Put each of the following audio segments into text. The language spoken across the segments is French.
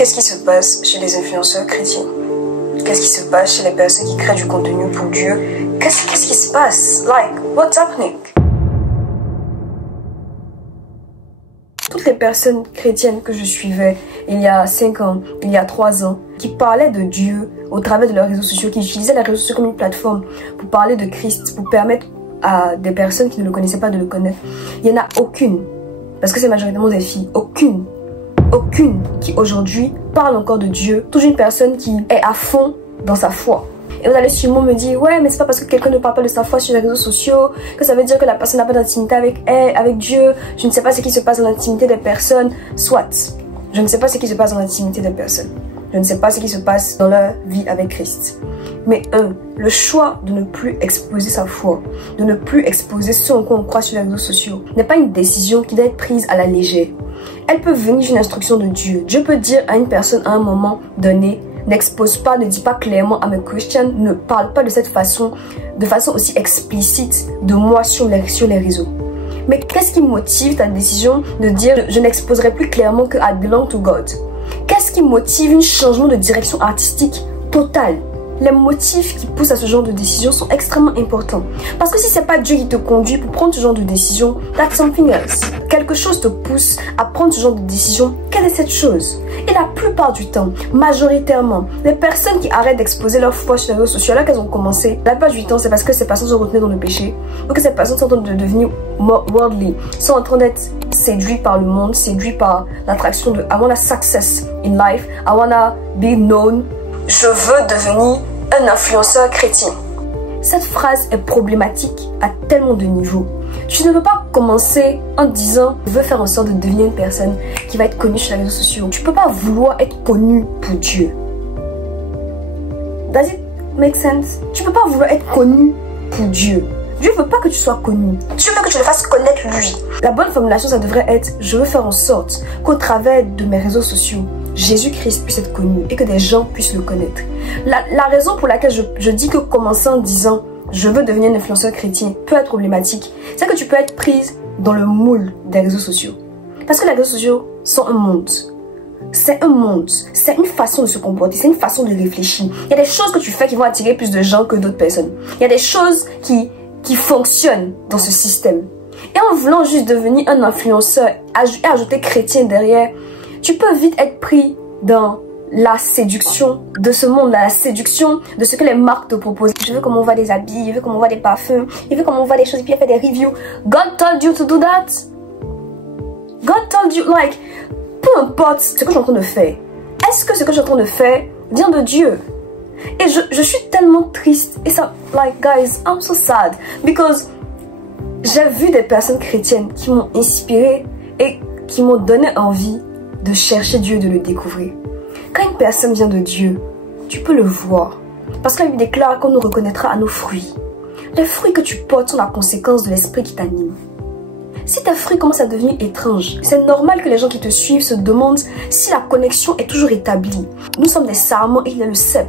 Qu'est-ce qui se passe chez les influenceurs chrétiens? Qu'est-ce qui se passe chez les personnes qui créent du contenu pour Dieu? Qu'est-ce qui se passe? Like, what's happening? Toutes les personnes chrétiennes que je suivais il y a 5 ans, il y a 3 ans, qui parlaient de Dieu au travers de leurs réseaux sociaux, qui utilisaient les réseaux sociaux comme une plateforme pour parler de Christ, pour permettre à des personnes qui ne le connaissaient pas de le connaître. Il n'y en a aucune, parce que c'est majoritairement des filles, aucune qui aujourd'hui parle encore de Dieu. Toujours une personne qui est à fond dans sa foi. Et vous allez sûrement me dire, ouais, mais c'est pas parce que quelqu'un ne parle pas de sa foi sur les réseaux sociaux que ça veut dire que la personne n'a pas d'intimité avec Dieu. Je ne sais pas ce qui se passe dans l'intimité des personnes. Soit, je ne sais pas ce qui se passe dans l'intimité des personnes. Je ne sais pas ce qui se passe dans leur vie avec Christ. Mais le choix de ne plus exposer sa foi, de ne plus exposer ce en quoi on croit sur les réseaux sociaux, n'est pas une décision qui doit être prise à la légère. Elle peut venir d'une instruction de Dieu. Dieu peut dire à une personne à un moment donné, n'expose pas, ne dis pas clairement à mes Christians, ne parle pas de cette façon, de façon aussi explicite de moi sur les réseaux. Mais qu'est-ce qui motive ta décision de dire je n'exposerai plus clairement que I belong to God? Qu'est-ce qui motive un changement de direction artistique total? Les motifs qui poussent à ce genre de décision sont extrêmement importants. Parce que si c'est pas Dieu qui te conduit pour prendre ce genre de décision, that's something else. Quelque chose te pousse à prendre ce genre de décision. Quelle est cette chose? Et la plupart du temps, majoritairement, les personnes qui arrêtent d'exposer leur foi sur les réseaux sociaux, là qu'elles ont commencé, la plupart du temps, c'est parce que ces personnes sont retenues dans le péché, ou que ces personnes sont en train de devenir worldly, sont en train d'être séduites par le monde, séduites par l'attraction de I wanna success in life, I wanna be known. Je veux devenir un influenceur chrétien. Cette phrase est problématique à tellement de niveaux. Tu ne peux pas commencer en disant je veux faire en sorte de devenir une personne qui va être connue sur les réseaux sociaux. Tu ne peux pas vouloir être connu pour Dieu. Does it make sense? Tu ne peux pas vouloir être connu pour Dieu. Dieu ne veut pas que tu sois connu. Dieu veut que tu le fasses connaître lui. La bonne formulation, ça devrait être je veux faire en sorte qu'au travers de mes réseaux sociaux, Jésus-Christ puisse être connu et que des gens puissent le connaître. La raison pour laquelle je dis que commencer en disant je veux devenir un influenceur chrétien peut être problématique, c'est que tu peux être prise dans le moule des réseaux sociaux. Parce que les réseaux sociaux sont un monde. C'est un monde, c'est une façon de se comporter, c'est une façon de réfléchir. Il y a des choses que tu fais qui vont attirer plus de gens que d'autres personnes. Il y a des choses qui fonctionnent dans ce système. Et en voulant juste devenir un influenceur et ajouter chrétien derrière, tu peux vite être pris dans la séduction de ce monde, la séduction de ce que les marques te proposent. Je veux comment on voit des habits, je veux comment on voit des parfums, je veux comment on voit des choses et puis elle fait des reviews. God told you to do that. God told you, like, peu importe ce que je suis en train de faire. Est-ce que ce que je suis en train de faire vient de Dieu? Et je suis tellement triste. Et ça, like, guys, I'm so sad. Because j'ai vu des personnes chrétiennes qui m'ont inspiré et qui m'ont donné envie de chercher Dieu et de le découvrir. Quand une personne vient de Dieu, tu peux le voir. Parce que la Bible déclare qu'on nous reconnaîtra à nos fruits. Les fruits que tu portes sont la conséquence de l'esprit qui t'anime. Si tes fruits commencent à devenir étranges, c'est normal que les gens qui te suivent se demandent si la connexion est toujours établie. Nous sommes des sarments et il y a le cep.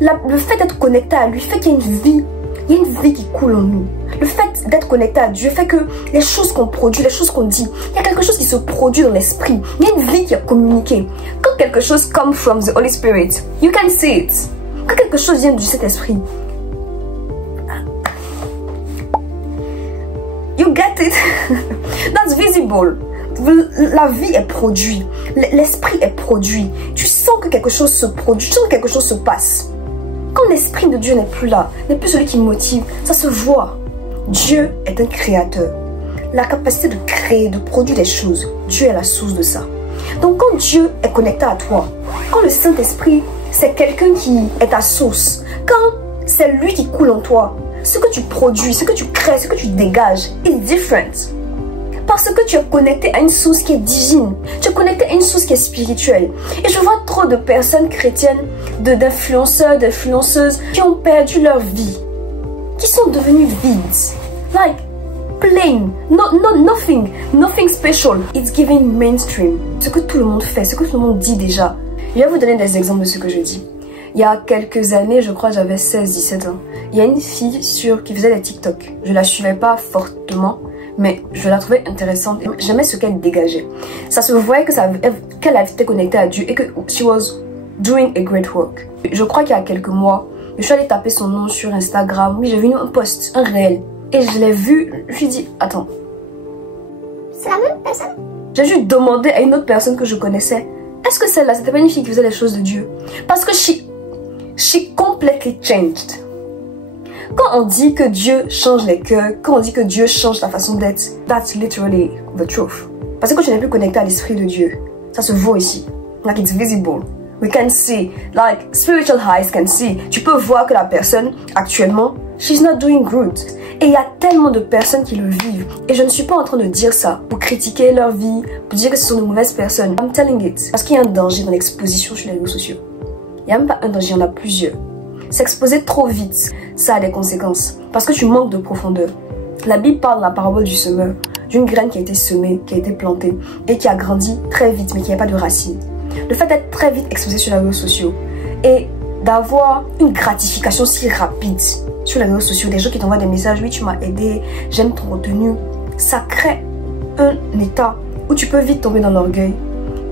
Le fait d'être connecté à lui fait qu'il y a une vie. Il y a une vie qui coule en nous. Le fait d'être connecté à Dieu fait que les choses qu'on produit, les choses qu'on dit, il y a quelque chose qui se produit dans l'esprit. Il y a une vie qui est communiquée. Quand quelque chose comes from the Holy Spirit, you can see it. Quand quelque chose vient du Saint-Esprit, you get it. That's visible. La vie est produite. L'esprit est produit. Tu sens que quelque chose se produit. Tu sens que quelque chose se passe. Quand l'esprit de Dieu n'est plus là, n'est plus celui qui motive, ça se voit. Dieu est un créateur. La capacité de créer, de produire des choses, Dieu est la source de ça. Donc quand Dieu est connecté à toi, quand le Saint-Esprit, c'est quelqu'un qui est ta source, quand c'est lui qui coule en toi, ce que tu produis, ce que tu crées, ce que tu dégages, is different. Parce que tu es connecté à une source qui est divine. Tu es connecté à une source qui est spirituelle. Et je vois trop de personnes chrétiennes, d'influenceurs, d'influenceuses qui ont perdu leur vie. Qui sont devenus vides. Like, plain. Nothing special. It's giving mainstream. Ce que tout le monde fait, ce que tout le monde dit déjà. Je vais vous donner des exemples de ce que je dis. Il y a quelques années, je crois j'avais 16-17 ans. Il y a une fille qui faisait des TikTok. Je la suivais pas fortement. mais je la trouvais intéressante. J'aimais ce qu'elle dégageait. Ça se voyait qu'elle avait été connectée à Dieu et que she was doing a great work. Je crois qu'il y a quelques mois, je suis allée taper son nom sur Instagram. Oui, j'ai vu un post, un réel. Et je l'ai vu, je me suis dit, attends. C'est la même personne? J'ai juste demandé à une autre personne que je connaissais, est-ce que celle-là, c'était pas une fille qui faisait les choses de Dieu? Parce que she completely changed. Quand on dit que Dieu change les cœurs, quand on dit que Dieu change ta façon d'être, that's literally the truth. Parce que quand tu n'es plus connecté à l'esprit de Dieu, ça se voit ici. Like it's visible. We can see. Like spiritual eyes can see. Tu peux voir que la personne, actuellement, she's not doing good. Et il y a tellement de personnes qui le vivent. Et je ne suis pas en train de dire ça pour critiquer leur vie, pour dire que ce sont de mauvaises personnes. I'm telling it. Parce qu'il y a un danger dans l'exposition sur les réseaux sociaux. Il n'y a même pas un danger, il y en a plusieurs. S'exposer trop vite, ça a des conséquences. Parce que tu manques de profondeur. La Bible parle dans la parabole du semeur, d'une graine qui a été semée, qui a été plantée, et qui a grandi très vite, mais qui n'a pas de racines. Le fait d'être très vite exposé sur les réseaux sociaux, et d'avoir une gratification si rapide sur les réseaux sociaux, des gens qui t'envoient des messages, oui tu m'as aidé, j'aime ton contenu, ça crée un état où tu peux vite tomber dans l'orgueil,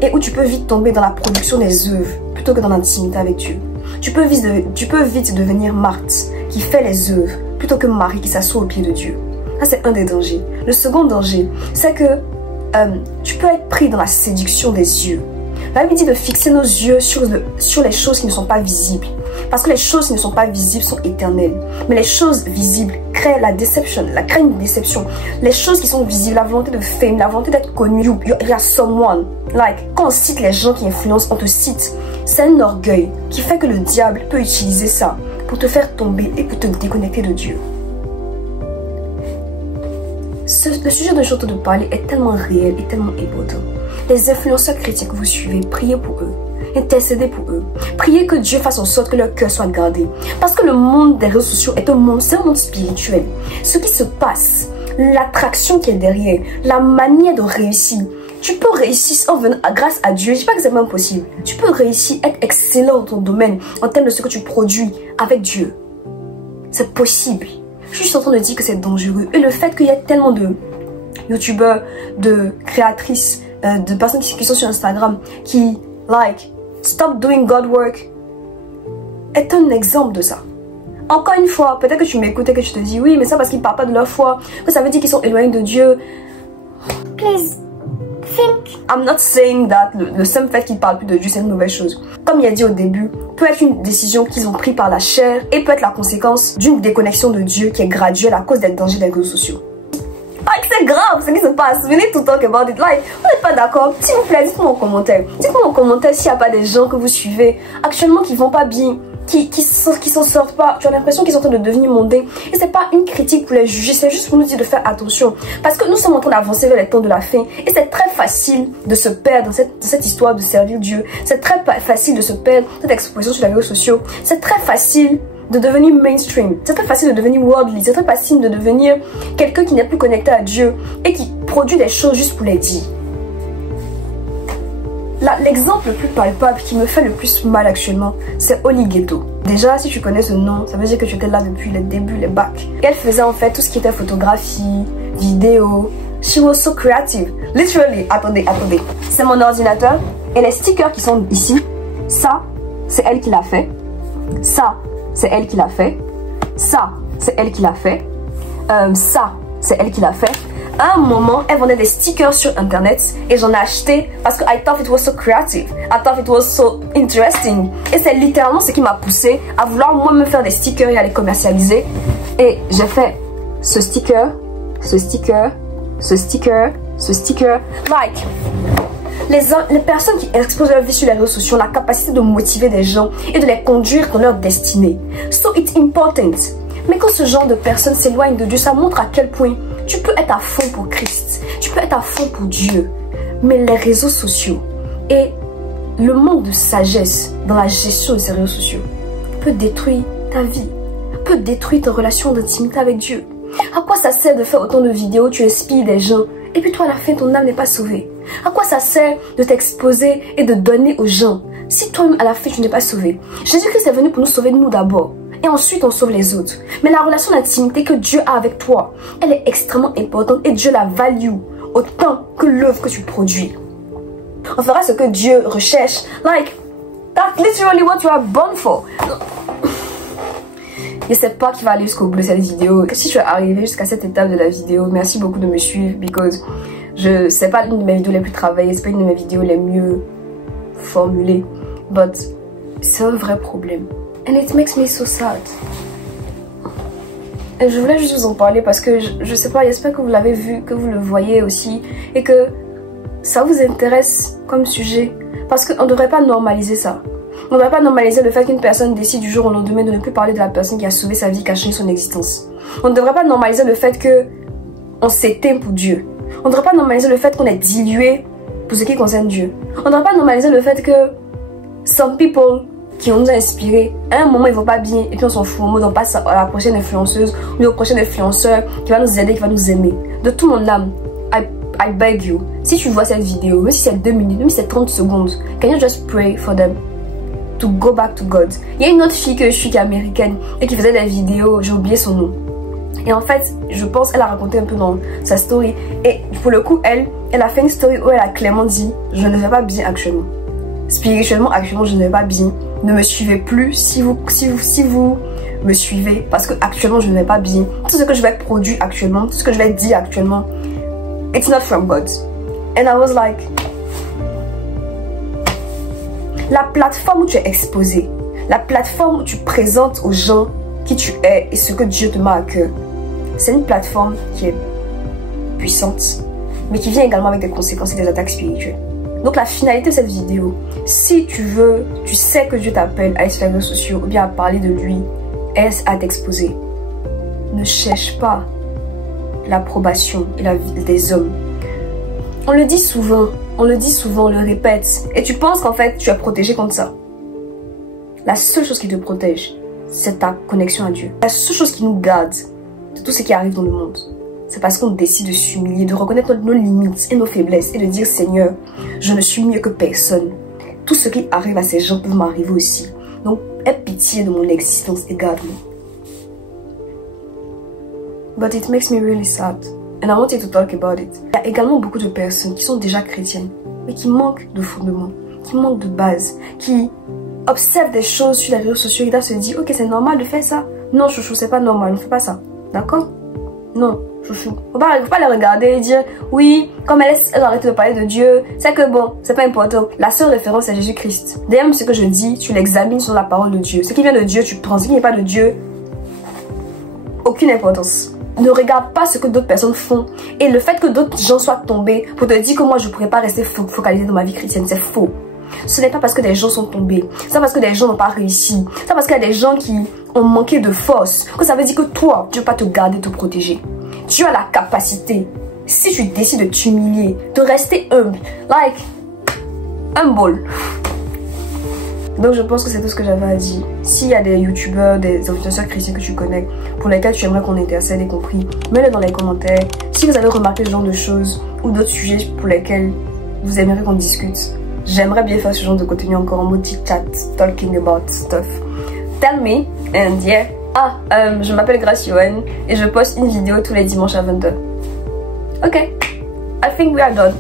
et où tu peux vite tomber dans la production des œuvres, plutôt que dans l'intimité avec Dieu. Tu peux vite devenir Marthe qui fait les œuvres plutôt que Marie qui s'assoit au pied de Dieu. Ça, c'est un des dangers. Le second danger, c'est que tu peux être pris dans la séduction des yeux. La Bible dit de fixer nos yeux sur les choses qui ne sont pas visibles. Parce que les choses qui ne sont pas visibles sont éternelles. Mais les choses visibles créent la déception, créent une déception. Les choses qui sont visibles, la volonté de fame, la volonté d'être connu, il y a someone. Like, quand on cite les gens qui influencent, on te cite. C'est un orgueil qui fait que le diable peut utiliser ça pour te faire tomber et pour te déconnecter de Dieu. Le sujet dont je suis en train de parler est tellement réel et tellement important. Les influenceurs chrétiens que vous suivez, priez pour eux. Intercédez pour eux. Priez que Dieu fasse en sorte que leur cœur soit gardé. Parce que le monde des réseaux sociaux est un monde spirituel. Ce qui se passe, l'attraction qui est derrière, la manière de réussir. Tu peux réussir grâce à Dieu. Je ne dis pas que c'est même possible. Tu peux réussir, être excellent dans ton domaine en termes de ce que tu produis avec Dieu. C'est possible. Je suis juste en train de dire que c'est dangereux. Et le fait qu'il y ait tellement de youtubeurs, de créatrices, de personnes qui sont sur Instagram qui, like, stop doing God work, est un exemple de ça. Encore une fois, peut-être que tu m'écoutes et que tu te dis, oui, mais ça parce qu'ils ne parlent pas de leur foi, que ça veut dire qu'ils sont éloignés de Dieu. Please, think. I'm not saying that le simple fait qu'ils ne parlent plus de Dieu, c'est une mauvaise chose. Comme il a dit au début, peut être une décision qu'ils ont prise par la chair et peut être la conséquence d'une déconnexion de Dieu qui est graduelle à cause des dangers des réseaux sociaux. C'est grave ce qui se passe. Venez tout talk about it. Like, vous n'êtes pas d'accord? S'il vous plaît, dites-moi en commentaire. Dites-moi en commentaire s'il n'y a pas des gens que vous suivez actuellement qui vont pas bien, qui s'en sortent pas. Tu as l'impression qu'ils sont en train de devenir mondains. Et c'est pas une critique pour les juger, c'est juste pour nous dire de faire attention. Parce que nous sommes en train d'avancer vers les temps de la fin. Et c'est très facile de se perdre dans cette histoire de servir Dieu. C'est très facile de se perdre dans cette exposition sur les réseaux sociaux. C'est très facile de devenir mainstream. C'est très facile de devenir worldly. C'est très facile de devenir quelqu'un qui n'est plus connecté à Dieu et qui produit des choses juste pour les dire. L'exemple le plus palpable qui me fait le plus mal actuellement, c'est Oli Ghetto. Déjà, si tu connais ce nom, ça veut dire que tu étais là depuis les débuts, les bacs. Et elle faisait en fait tout ce qui était photographie, vidéo. She was so creative. Literally, attendez. C'est mon ordinateur et les stickers qui sont ici, ça, c'est elle qui l'a fait. Ça, c'est elle qui l'a fait. Ça, c'est elle qui l'a fait. Ça, c'est elle qui l'a fait. À un moment, elle vendait des stickers sur internet et j'en ai acheté parce que I thought it was so creative. I thought it was so interesting. Et c'est littéralement ce qui m'a poussé à vouloir moi-même faire des stickers et à les commercialiser. Et j'ai fait ce sticker, ce sticker, ce sticker, ce sticker. Like, les personnes qui exposent leur vie sur les réseaux sociaux ont la capacité de motiver des gens et de les conduire dans leur destinée. So it's important. Mais quand ce genre de personnes s'éloignent de Dieu, ça montre à quel point tu peux être à fond pour Christ. Tu peux être à fond pour Dieu. Mais les réseaux sociaux et le manque de sagesse dans la gestion de ces réseaux sociaux peut détruire ta vie. Peut détruire ta relation d'intimité avec Dieu. À quoi ça sert de faire autant de vidéos, tu inspires des gens et puis toi à la fin ton âme n'est pas sauvée? À quoi ça sert de t'exposer et de donner aux gens si toi-même à la fin tu n'es pas sauvé? Jésus-Christ est venu pour nous sauver de nous d'abord. et ensuite on sauve les autres. Mais la relation d'intimité que Dieu a avec toi, elle est extrêmement importante et Dieu la value autant que l'œuvre que tu produis. On fera ce que Dieu recherche. Like, that's literally what you are born for. Je sais pas qui va aller jusqu'au bout de cette vidéo. Si tu es arrivé jusqu'à cette étape de la vidéo, merci beaucoup de me suivre because c'est pas l'une de mes vidéos les plus travaillées, c'est pas une de mes vidéos les mieux formulées, but c'est un vrai problème. And it makes me so sad. Et je voulais juste vous en parler parce que je sais pas, j'espère que vous l'avez vu, que vous le voyez aussi et que ça vous intéresse comme sujet. Parce qu'on ne devrait pas normaliser ça. On ne devrait pas normaliser le fait qu'une personne décide du jour au lendemain de ne plus parler de la personne qui a sauvé sa vie, qui a changé son existence. On ne devrait pas normaliser le fait qu'on s'éteint pour Dieu. On ne devrait pas normaliser le fait qu'on est dilué pour ce qui concerne Dieu. On ne devrait pas normaliser le fait que some people qui nous ont inspirés, à un moment ils vont pas bien et puis on s'en fout, on passe à la prochaine influenceuse ou au prochain influenceur qui va nous aider, qui va nous aimer. De tout mon âme, I beg you, si tu vois cette vidéo, même si c'est 2 minutes, même si c'est 30 secondes, can you just pray for them to go back to God? Il y a une autre fille que je suis qui est américaine et qui faisait des vidéos, j'ai oublié son nom. Et en fait, je pense elle a raconté un peu dans sa story. Et pour le coup, elle a fait une story où elle a clairement dit « Je ne vais pas bien actuellement. Spirituellement, actuellement, je ne vais pas bien. Ne me suivez plus si vous me suivez parce que actuellement, je ne vais pas bien. Tout ce que je vais produire actuellement, tout ce que je vais dire actuellement, it's not from God. » And I was like, la plateforme où tu es exposé, la plateforme où tu présentes aux gens qui tu es et ce que Dieu te met à cœur, c'est une plateforme qui est puissante, mais qui vient également avec des conséquences et des attaques spirituelles. Donc la finalité de cette vidéo, si tu sais que Dieu t'appelle à être sur les réseaux sociaux ou bien à parler de lui, est à t'exposer. Ne cherche pas l'approbation et la vie des hommes. On le dit souvent, on le répète, et tu penses qu'en fait tu es protégé contre ça. La seule chose qui te protège, c'est ta connexion à Dieu. La seule chose qui nous garde de tout ce qui arrive dans le monde, c'est parce qu'on décide de s'humilier, de reconnaître nos limites et nos faiblesses et de dire Seigneur, je ne suis mieux que personne. Tout ce qui arrive à ces gens peut m'arriver aussi. Donc, aie pitié de mon existence et garde-moi. But it makes me really sad. And I want you to talk about it. Il y a également beaucoup de personnes qui sont déjà chrétiennes, mais qui manquent de fondement, qui manquent de base, qui observent des choses sur les réseaux sociaux et là se disent ok, c'est normal de faire ça. Non, chouchou, c'est pas normal, ne fais pas ça. D'accord? Non, chouchou. Faut pas les regarder et dire oui, comme elle arrête de parler de Dieu, c'est que bon, c'est pas important. La seule référence c'est Jésus-Christ. D'ailleurs, même ce que je dis, tu l'examines sur la parole de Dieu. Ce qui vient de Dieu, tu prends. Ce qui n'est pas de Dieu, aucune importance. Ne regarde pas ce que d'autres personnes font. Et le fait que d'autres gens soient tombés pour te dire que moi je pourrais pas rester focalisée dans ma vie chrétienne, c'est faux. Ce n'est pas parce que des gens sont tombés, c'est pas parce que des gens n'ont pas réussi, c'est pas parce qu'il y a des gens qui ont manqué de force que ça veut dire que toi, tu ne vas pas te garder, te protéger. Tu as la capacité, si tu décides de t'humilier, de rester humble, like humble. Donc je pense que c'est tout ce que j'avais à dire. S'il y a des youtubeurs, des influenceurs chrétiens que tu connais, pour lesquels tu aimerais qu'on intercède et compris, mets-le dans les commentaires. Si vous avez remarqué ce genre de choses ou d'autres sujets pour lesquels vous aimeriez qu'on discute, j'aimerais bien faire ce genre de contenu encore en mode chat, talking about stuff. Tell me, and yeah. Je m'appelle Grace Yohan et je poste une vidéo tous les dimanches à 22h. Ok, I think we are done.